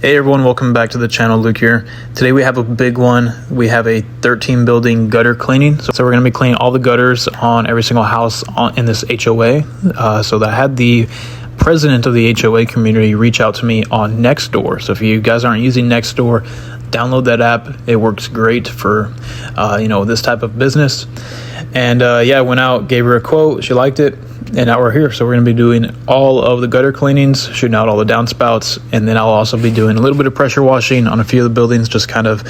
Hey everyone, welcome back to the channel. Luke here. Today we have a big one. We have a 13 building gutter cleaning. So we're going to be cleaning all the gutters on every single house in this HOA. So I had the president of the HOA community reach out to me on Nextdoor. So if you guys aren't using Nextdoor, download that app. It works great for this type of business. And I went out, gave her a quote. She liked it. And now we're here. So we're going to be doing all of the gutter cleanings, shooting out all the downspouts, and then I'll also be doing a little bit of pressure washing on a few of the buildings, just kind of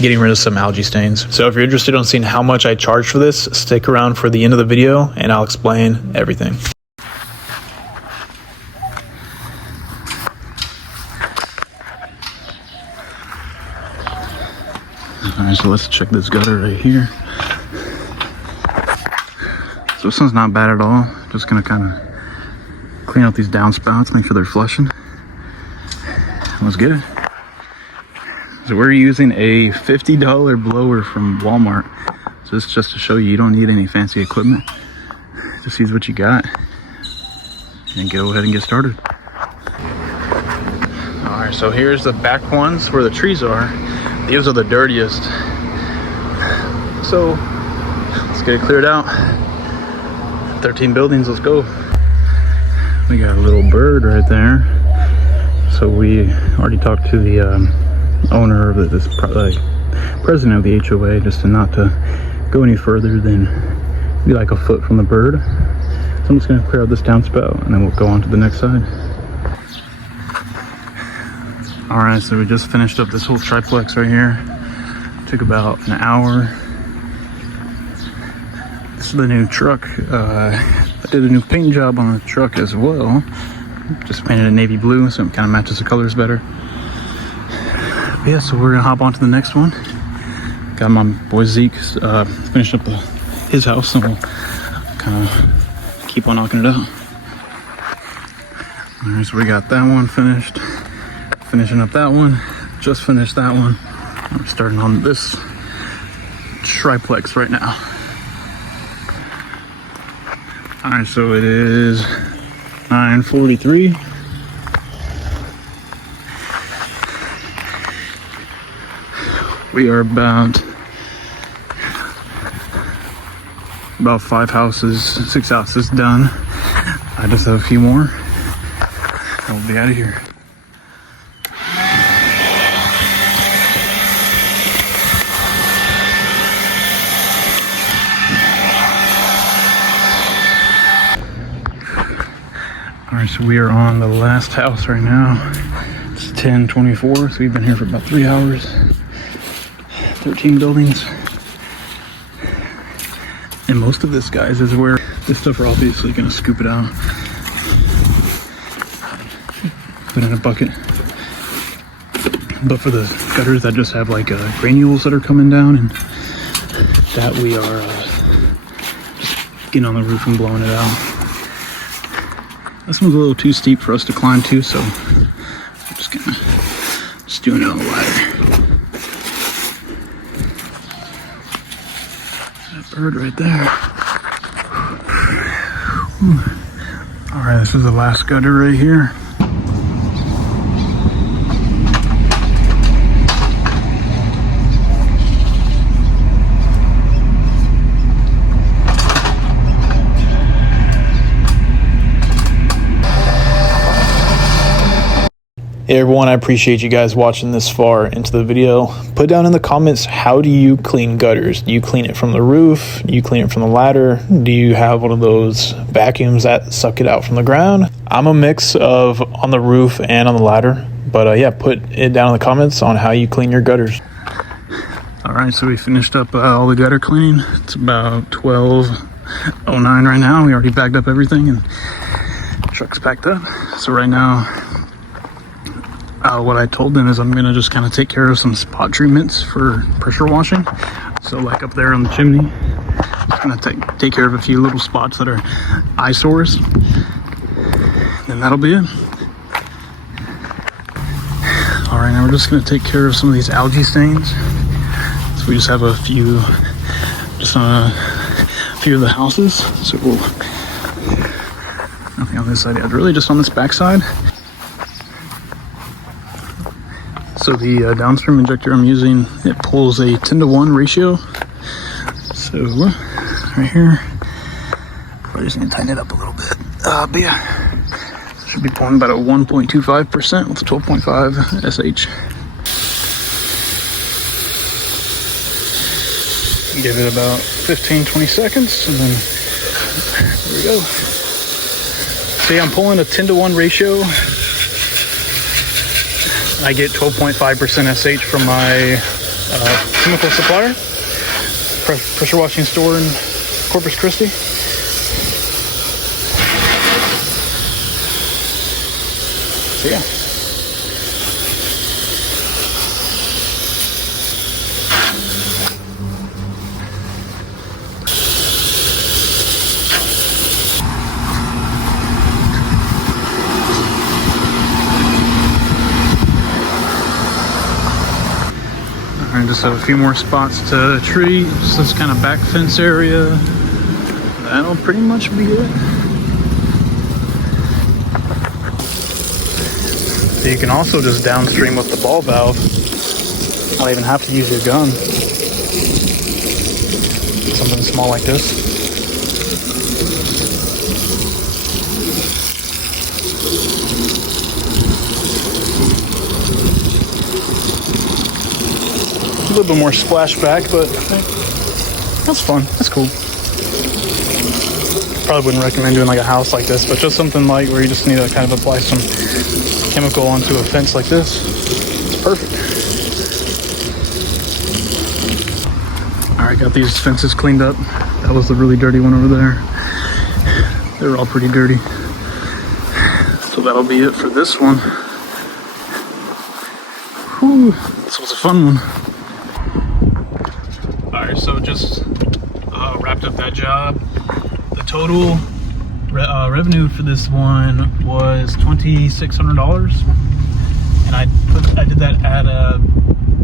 getting rid of some algae stains. So if you're interested in seeing how much I charge for this, stick around for the end of the video and I'll explain everything. Alright, so let's check this gutter right here. So this one's not bad at all. Just gonna kind of clean out these downspouts, make sure they're flushing. Let's get it. So we're using a $50 blower from Walmart. So this is just to show you don't need any fancy equipment. Just use what you got and go ahead and get started. All right, so here's the back ones where the trees are. These are the dirtiest. So let's get it cleared out. 13 buildings, let's go. We got a little bird right there. So we already talked to the owner of this president of the HOA, just to not to go any further than be like a foot from the bird. So I'm just gonna clear out this downspout and then we'll go on to the next side. All right, so we just finished up this whole triplex right here. Took about an hour. This is the new truck. I did a new paint job on the truck as well. Just painted it navy blue, so it kind of matches the colors better. But yeah, so we're gonna hop on to the next one. Got my boy Zeke finished up his house, and we'll kind of keep on knocking it out. All right, so we got that one finished. Finishing up that one. Just finished that one. I'm starting on this triplex right now. All right, so it is 9:43. We are about 6 houses done. I just have a few more. I'll be out of here. All right, so we are on the last house right now. It's 10:24, so we've been here for about 3 hours. 13 buildings. And most of this, guys, is where this stuff are obviously gonna scoop it out. Put in a bucket. But for the gutters that just have like granules that are coming down, and that we are just getting on the roof and blowing it out. This one's a little too steep for us to climb to, so I'm just doing it on the ladder. That bird right there. All right, this is the last gutter right here. Hey everyone, I appreciate you guys watching this far into the video. Put down in the comments, how do you clean gutters? Do you clean it from the roof? Do you clean it from the ladder? Do you have one of those vacuums that suck it out from the ground? I'm a mix of on the roof and on the ladder. But put it down in the comments on how you clean your gutters. All right, so we finished up all the gutter cleaning. It's about 12:09 right now. We already bagged up everything and the truck's packed up. So right now, what I told them is I'm gonna just kind of take care of some spot treatments for pressure washing. So like up there on the chimney, just gonna take care of a few little spots that are eyesores. And that'll be it. All right, now we're just gonna take care of some of these algae stains. So we just have a few, just on a few of the houses. So we'll, nothing on this side yet, really just on this back side. So the downstream injector I'm using, it pulls a 10-to-1 ratio. So right here, I just need to tighten it up a little bit. But yeah, should be pulling about a 1.25% with 12.5 SH. Give it about 15-20 seconds, and then there we go. See, I'm pulling a 10-to-1 ratio. I get 12.5% SH from my chemical supplier, pressure washing store in Corpus Christi. So yeah. Alright, just have a few more spots to treat. Just this kind of back fence area. That'll pretty much be it. So you can also just downstream with the ball valve. I don't even have to use your gun. Something small like this. A little bit more splashback, but that's fun. That's cool. Probably wouldn't recommend doing like a house like this, but just something like where you just need to kind of apply some chemical onto a fence like this. It's perfect. All right, got these fences cleaned up. That was the really dirty one over there. They're all pretty dirty. So that'll be it for this one. Whew, this was a fun one. Alright, so just wrapped up that job. The total revenue for this one was $2,600, and I did that at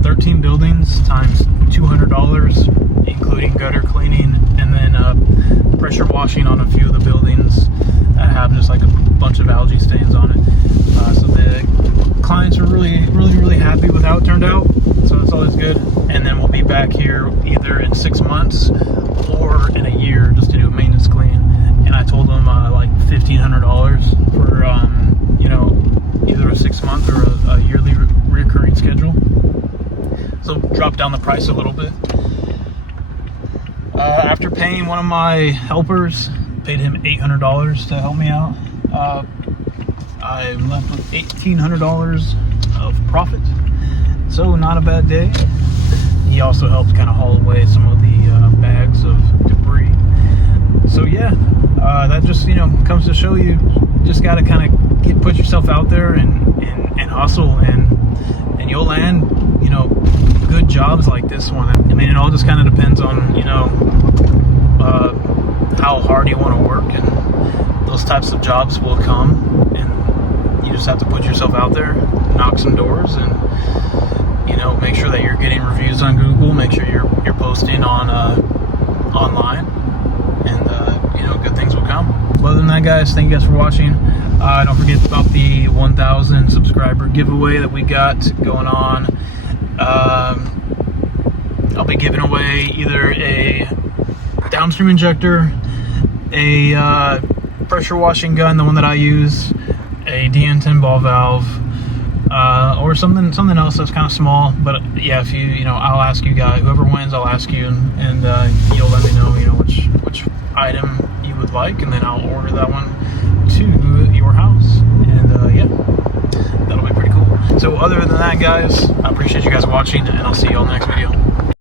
13 buildings times $200, including gutter cleaning and then pressure washing on a few of the buildings that have just like a bunch of algae stains on it. So the clients are really happy with how it turned out. So that's always good. And then we'll be back here either in 6 months or in a year just to do a maintenance clean. And I told them like $1,500 for you know, either a 6-month or a yearly recurring schedule. So drop down the price a little bit. After paying one of my helpers, paid him $800 to help me out. I'm left with $1,800 of profit. So not a bad day. He also helped kind of haul away some of the bags of debris. So yeah, that just, you know, comes to show you just got to kind of put yourself out there and hustle, and you'll land, you know, good jobs like this one. I mean, it all just kind of depends on, you know, how hard you want to work, and those types of jobs will come, and you just have to put yourself out there, knock some doors, and you know, make sure that you're getting reviews on Google, make sure you're posting on online, and you know, good things will come. Other than that, guys, thank you guys for watching. Don't forget about the 1,000 subscriber giveaway that we got going on. I'll be giving away either a downstream injector, a pressure washing gun, the one that I use, a DN10 ball valve, or something else that's kind of small. But yeah, if you know, I'll ask you guys, whoever wins, I'll ask you, and you'll let me know, you know, which item you would like, and then I'll order that one to your house. And yeah, that'll be pretty cool. So other than that, guys, I appreciate you guys watching, and I'll see you all in the next video.